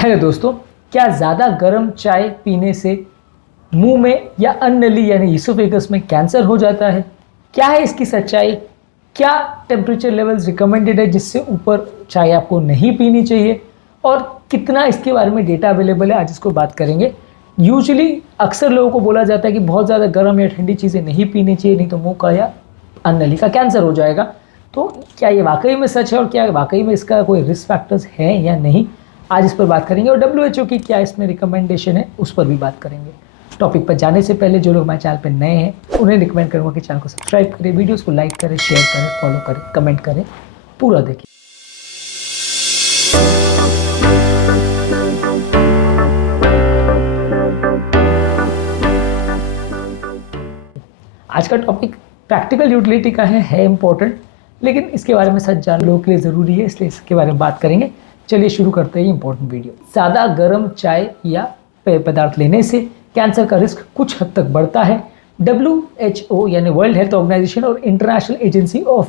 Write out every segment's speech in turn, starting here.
Hello दोस्तों, क्या ज़्यादा गर्म चाय पीने से मुंह में या अन्ननली यानी ईसोफेगस में कैंसर हो जाता है? क्या है इसकी सच्चाई? क्या टेम्परेचर लेवल्स रिकमेंडेड है जिससे ऊपर चाय आपको नहीं पीनी चाहिए? और कितना इसके बारे में डेटा अवेलेबल है, आज इसको बात करेंगे। यूजुअली अक्सर लोगों को बोला जाता है कि बहुत ज़्यादा गर्म या ठंडी चीज़ें नहीं पीनी चाहिए, नहीं तो मुंह का या अन्ननली का कैंसर हो जाएगा। तो क्या ये वाकई में सच है और क्या वाकई में इसका कोई रिस्क फैक्टर्स हैं या नहीं, आज इस पर बात करेंगे। और WHO की क्या इसमें रिकमेंडेशन है उस पर भी बात करेंगे। टॉपिक पर जाने से पहले जो लोग हमारे चैनल पर नए हैं उन्हें रिकमेंड करूँगा कि चैनल को सब्सक्राइब करें, वीडियोस को लाइक करें, शेयर करें, फॉलो करें, कमेंट करें, पूरा देखें। आज का टॉपिक प्रैक्टिकल यूटिलिटी का है इम्पोर्टेंट, लेकिन इसके बारे में सच जान लोगों के लिए ज़रूरी है, इसलिए इसके बारे में बात करेंगे। चलिए शुरू करते हैं इंपॉर्टेंट वीडियो। ज़्यादा गर्म चाय या पेय पदार्थ लेने से कैंसर का रिस्क कुछ हद तक बढ़ता है। WHO यानी वर्ल्ड हेल्थ ऑर्गेनाइजेशन और international agency of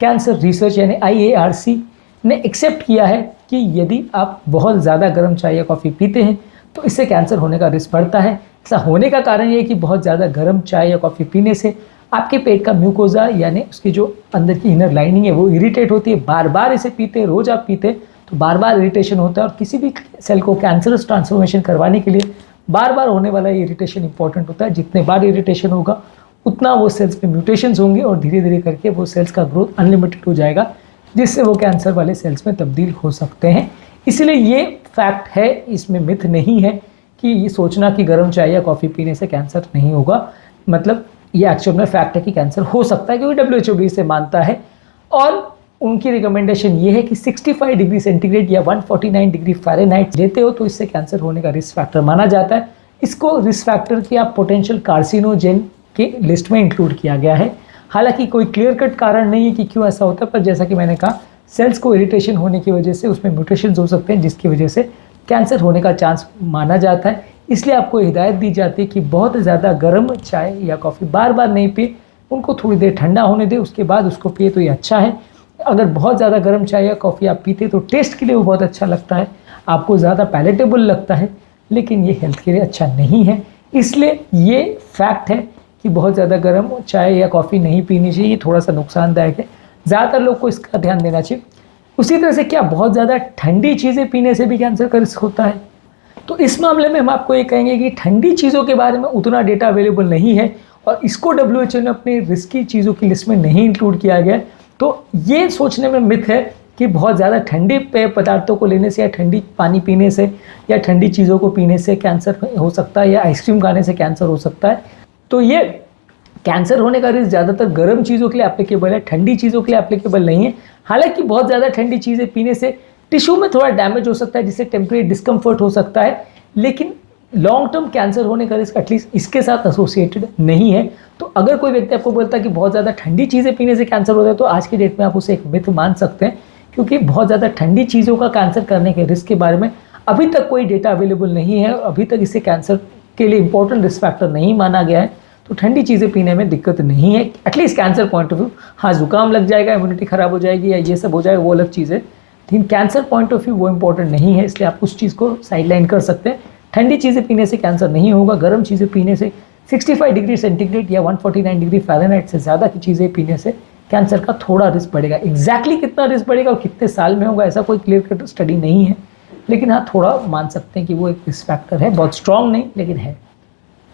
cancer research यानी IARC ने एक्सेप्ट किया है कि यदि आप बहुत ज़्यादा गर्म चाय या कॉफ़ी पीते हैं तो इससे कैंसर होने का रिस्क बढ़ता है। ऐसा होने का कारण ये है कि बहुत ज़्यादा गर्म चाय या कॉफ़ी पीने से आपके पेट का म्यूकोजा यानी उसकी जो अंदर की इनर लाइनिंग है वो इरिटेट होती है। बार बार इसे पीते, रोज़ आप पीते तो बार बार इरिटेशन होता है, और किसी भी सेल को कैंसरस ट्रांसफॉर्मेशन करवाने के लिए बार बार होने वाला ये इरिटेशन इंपॉर्टेंट होता है। जितने बार इरिटेशन होगा उतना वो सेल्स में म्यूटेशंस होंगे और धीरे धीरे करके वो सेल्स का ग्रोथ अनलिमिटेड हो जाएगा, जिससे वो कैंसर वाले सेल्स में तब्दील हो सकते हैं। इसलिए ये फैक्ट है, इसमें मिथ नहीं है कि ये सोचना कि गर्म चाय या कॉफ़ी पीने से कैंसर नहीं होगा। मतलब ये एक्चुअल में फैक्ट है कि कैंसर हो सकता है, क्योंकि WHO भी इसे मानता है। और उनकी रिकमेंडेशन ये है कि 65 डिग्री सेंटीग्रेड या 149 डिग्री फ़ारेनहाइट लेते हो तो इससे कैंसर होने का रिस्क फैक्टर माना जाता है। इसको रिस्क फैक्टर की आप पोटेंशियल कार्सिनोजेन के लिस्ट में इंक्लूड किया गया है। हालांकि कोई क्लियर कट कारण नहीं है कि क्यों ऐसा होता है, पर जैसा कि मैंने कहा, सेल्स को इरिटेशन होने की वजह से उसमें म्यूटेशंस हो सकते हैं, जिसकी वजह से कैंसर होने का चांस माना जाता है। इसलिए आपको हिदायत दी जाती है कि बहुत ज़्यादा गर्म चाय या कॉफ़ी बार बार नहीं पिए, उनको थोड़ी देर ठंडा होने दें, उसके बाद उसको पिए तो ये अच्छा है। अगर बहुत ज़्यादा गर्म चाय या कॉफ़ी आप पीते तो टेस्ट के लिए वो बहुत अच्छा लगता है, आपको ज़्यादा पैलेटेबल लगता है, लेकिन ये हेल्थ के लिए अच्छा नहीं है। इसलिए ये फैक्ट है कि बहुत ज़्यादा गर्म चाय या कॉफ़ी नहीं पीनी चाहिए, ये थोड़ा सा नुकसानदायक है। ज़्यादातर लोग को इसका ध्यान देना चाहिए। उसी तरह से क्या बहुत ज़्यादा ठंडी चीज़ें पीने से भी कैंसर का रिस्क होता है? तो इस मामले में हम आपको ये कहेंगे कि ठंडी चीज़ों के बारे में उतना डेटा अवेलेबल नहीं है और इसको WHO ने अपनी रिस्की चीज़ों की लिस्ट में नहीं इंक्लूड किया गया। तो ये सोचने में मिथ है कि बहुत ज़्यादा ठंडे पेय पदार्थों को लेने से या ठंडी पानी पीने से या ठंडी चीज़ों को पीने से कैंसर हो सकता है या आइसक्रीम खाने से कैंसर हो सकता है। तो ये कैंसर होने का रिस्क ज़्यादातर गर्म चीज़ों के लिए एप्लीकेबल है, ठंडी चीज़ों के लिए एप्लीकेबल नहीं है। हालांकि बहुत ज़्यादा ठंडी चीज़ें पीने से टिश्यू में थोड़ा डैमेज हो सकता है, जिससे टेम्परेरी डिस्कम्फर्ट हो सकता है, लेकिन लॉन्ग टर्म कैंसर होने का रिस्क एटलीस्ट इसके साथ एसोसिएटेड नहीं है। तो अगर कोई व्यक्ति आपको बोलता है कि बहुत ज़्यादा ठंडी चीज़ें पीने से कैंसर होता है, तो आज के डेट में आप उसे एक मिथ मान सकते हैं, क्योंकि बहुत ज़्यादा ठंडी चीज़ों का कैंसर करने के रिस्क के बारे में अभी तक कोई डेटा अवेलेबल नहीं है। अभी तक इसे कैंसर के लिए इंपॉर्टेंट रिस्क फैक्टर नहीं माना गया है। तो ठंडी चीज़ें पीने में दिक्कत नहीं है, at least cancer point of view. हाँ, जुकाम लग जाएगा, इम्यूनिटी ख़राब हो जाएगी या ये सब हो जाएगा, वो अलग चीज़ है, लेकिन कैंसर पॉइंट ऑफ व्यू वो इंपॉर्टेंट नहीं है, इसलिए आप उस चीज़ को साइडलाइन कर सकते हैं। ठंडी चीज़ें पीने से कैंसर नहीं होगा। गर्म चीज़ें पीने से 65 डिग्री सेंटीग्रेड या 149 डिग्री फ़ारेनहाइट से ज़्यादा की चीज़ें पीने से कैंसर का थोड़ा रिस्क बढ़ेगा। एग्जैक्टली कितना रिस्क बढ़ेगा और कितने साल में होगा, ऐसा कोई क्लियर कट स्टडी नहीं है, लेकिन हाँ, थोड़ा मान सकते हैं कि वो एक रिस्क फैक्टर है, बहुत स्ट्रॉन्ग नहीं लेकिन है।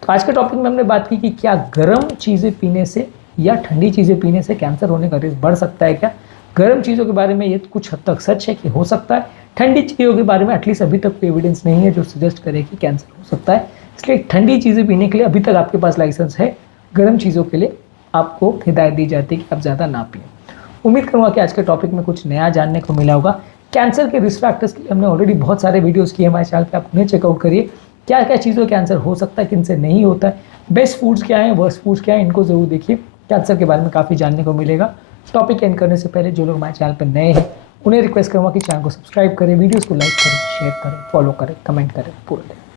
तो आज के टॉपिक में हमने बात की कि क्या गर्म चीज़ें पीने से या ठंडी चीज़ें पीने से कैंसर होने का रिस्क बढ़ सकता है। क्या गर्म चीज़ों के बारे में ये कुछ हद तक सच है कि हो सकता है, ठंडी चीज़ों के बारे में एटलीस्ट अभी तक कोई एविडेंस नहीं है जो सजेस्ट करे कि कैंसर हो सकता है। इसलिए ठंडी चीज़ें पीने के लिए अभी तक आपके पास लाइसेंस है, गर्म चीज़ों के लिए आपको हिदायत दी जाती है कि आप ज़्यादा ना पिएं। उम्मीद करूँगा कि आज के टॉपिक में कुछ नया जानने को मिला होगा। कैंसर के रिस्क फैक्टर्स के लिए हमने ऑलरेडी बहुत सारे वीडियोज़ किए हमारे चैनल पर, आप उन्हें चेकआउट करिए। क्या क्या चीज़ों कैंसर हो सकता है, किन से नहीं होता है, बेस्ट फूड्स क्या हैं, वर्स्ट फूड्स क्या हैं, इनको ज़रूर देखिए। कैंसर के बारे में काफ़ी जानने को मिलेगा। टॉपिक एंड करने से पहले जो लोग हमारे चैनल पर नए हैं उन्हें रिक्वेस्ट करूँगा कि चैनल को सब्सक्राइब करें, वीडियोज़ को लाइक करें, शेयर करें, फॉलो करें, कमेंट करें, पूरा दें।